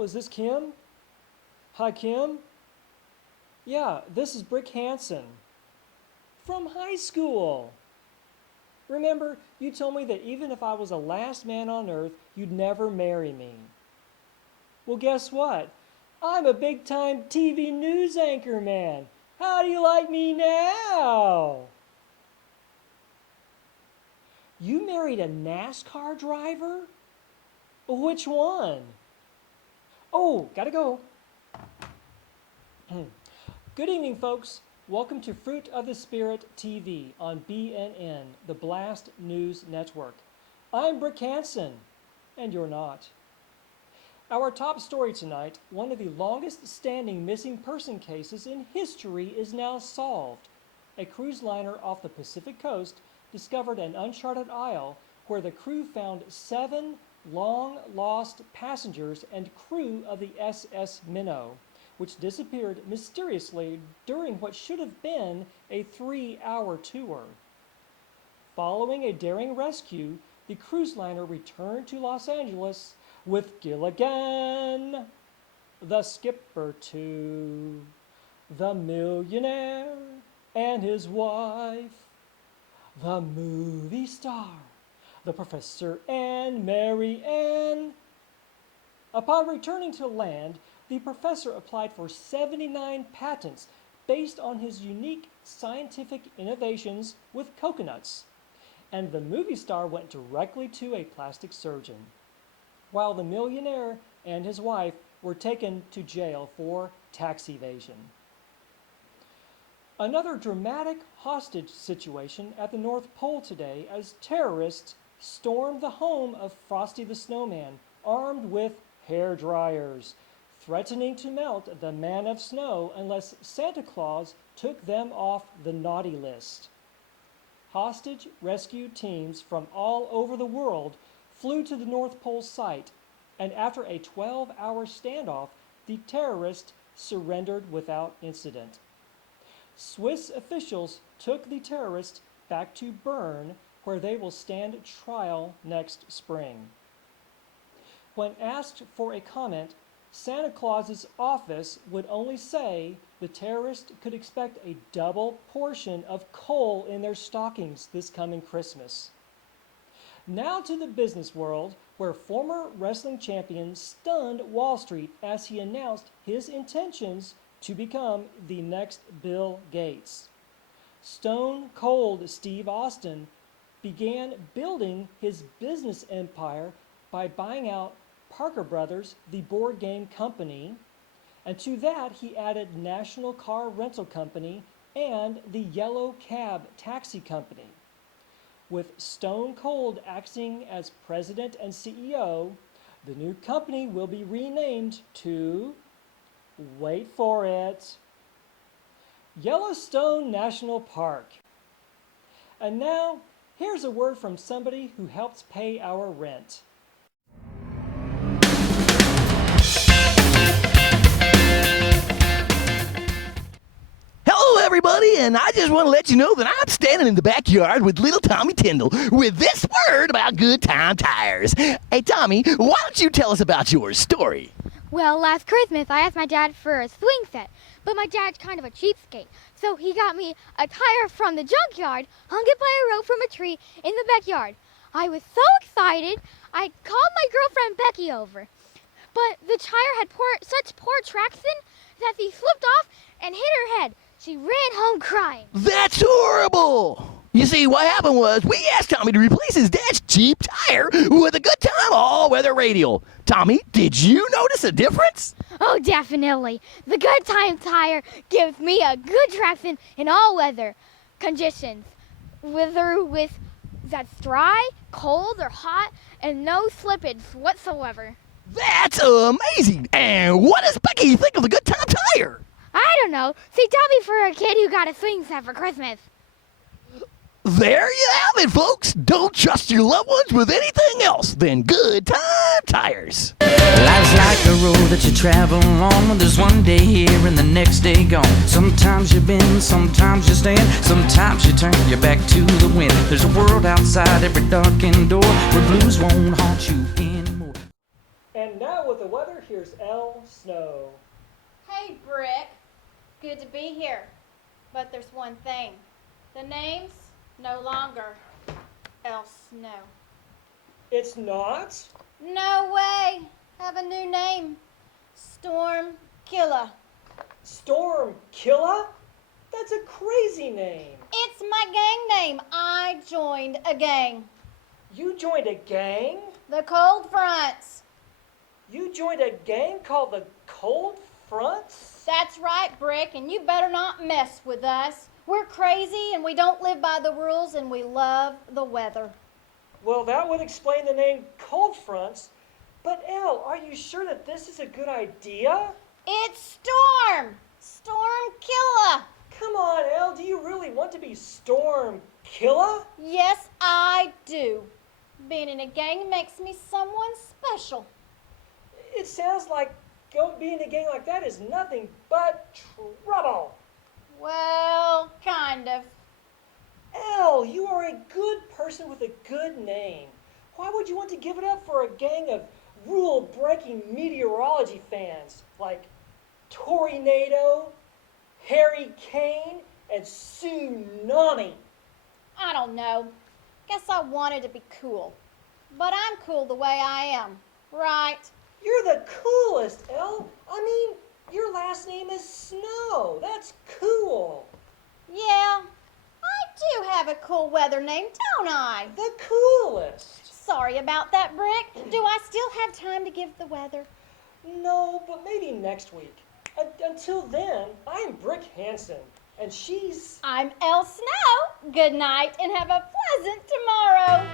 Hello, is this Kim? Hi, Kim. Yeah, this is Brick Hansen from high school. Remember, you told me that even if I was the last man on earth, you'd never marry me. Well, guess what? I'm a big-time TV news anchor man. How do you like me now? You married a NASCAR driver? Which one? Oh, gotta go. Good evening, folks. Welcome to Fruit of the Spirit TV on BNN, the Blast News Network. I'm Brick Hansen, and you're not. Our top story tonight, one of the longest standing missing person cases in history is now solved. A cruise liner off the Pacific coast discovered an uncharted isle where the crew found 7 long-lost passengers and crew of the SS Minnow, which disappeared mysteriously during what should have been a 3-hour tour. Following a daring rescue, the cruise liner returned to Los Angeles with Gilligan, the skipper too, the millionaire and his wife, the movie star, the professor and Mary Ann. Upon returning to land, the professor applied for 79 patents based on his unique scientific innovations with coconuts, and the movie star went directly to a plastic surgeon, while the millionaire and his wife were taken to jail for tax evasion. Another dramatic hostage situation at the North Pole today as terrorists stormed the home of Frosty the Snowman, armed with hair dryers, threatening to melt the Man of Snow unless Santa Claus took them off the naughty list. Hostage rescue teams from all over the world flew to the North Pole site, and after a 12-hour standoff, the terrorists surrendered without incident. Swiss officials took the terrorists back to Bern, where they will stand trial next spring. When asked for a comment, Santa Claus's office would only say the terrorists could expect a double portion of coal in their stockings this coming Christmas. Now to the business world, where former wrestling champion stunned Wall Street as he announced his intentions to become the next Bill Gates. Stone Cold Steve Austin began building his business empire by buying out Parker Brothers, the board game company, and to that he added National Car Rental Company and the Yellow Cab Taxi Company. With Stone Cold acting as president and CEO, the new company will be renamed to, wait for it, Yellowstone National Park. And now, here's a word from somebody who helps pay our rent. Hello, everybody, and I just want to let you know that I'm standing in the backyard with little Tommy Tyndall with this word about good time tires. Hey, Tommy, why don't you tell us about your story? Well, last Christmas, I asked my dad for a swing set, but my dad's kind of a cheapskate. So he got me a tire from the junkyard, hung it by a rope from a tree in the backyard. I was so excited, I called my girlfriend Becky over. But the tire had such poor traction that she slipped off and hit her head. She ran home crying. That's horrible! You see, what happened was we asked Tommy to replace his dad's cheap tire with a good time all-weather radial. Tommy, did you notice a difference? Oh, definitely. The good time tire gives me a good traction in all weather conditions, whether that's dry, cold, or hot, and no slippage whatsoever. That's amazing! And what does Becky think of the good time tire? I don't know. She told me for a kid who got a swing set for Christmas. There you have it, folks. Don't trust your loved ones with anything else than good time tires. Life's like a road that you travel on. There's one day here and the next day gone. Sometimes you bend, sometimes you stand, sometimes you turn your back to the wind. There's a world outside every darkened door where blues won't haunt you anymore. And now with the weather, here's Elle Snow. Hey, Brick. Good to be here. But there's one thing. The name's no longer Elle Snow. It's not? No way. Have a new name. Storm Killer. Storm Killa? That's a crazy name. It's my gang name. I joined a gang. You joined a gang? The Cold Fronts. You joined a gang called the Cold Fronts? That's right, Brick, and you better not mess with us. We're crazy and we don't live by the rules and we love the weather. Well, that would explain the name Cold Fronts. But Elle, are you sure that this is a good idea? It's Storm! Storm Killer! Come on, Elle, do you really want to be Storm Killa? Yes, I do. Being in a gang makes me someone special. It sounds like being in a gang like that is nothing but trouble. Well, kind of. Elle, you are a good person with a good name. Why would you want to give it up for a gang of rule-breaking meteorology fans like Tornado, Harry Kane, and Tsunami? I don't know. Guess I wanted to be cool. But I'm cool the way I am, right? You're the coolest, Elle. I mean, your last name is Snow. That's cool. Yeah, I do have a cool weather name, don't I? The coolest. Sorry about that, Brick. Do I still have time to give the weather? No, but maybe next week. Until then, I'm Brick Hansen, and she's... I'm Elle Snow. Good night and have a pleasant tomorrow.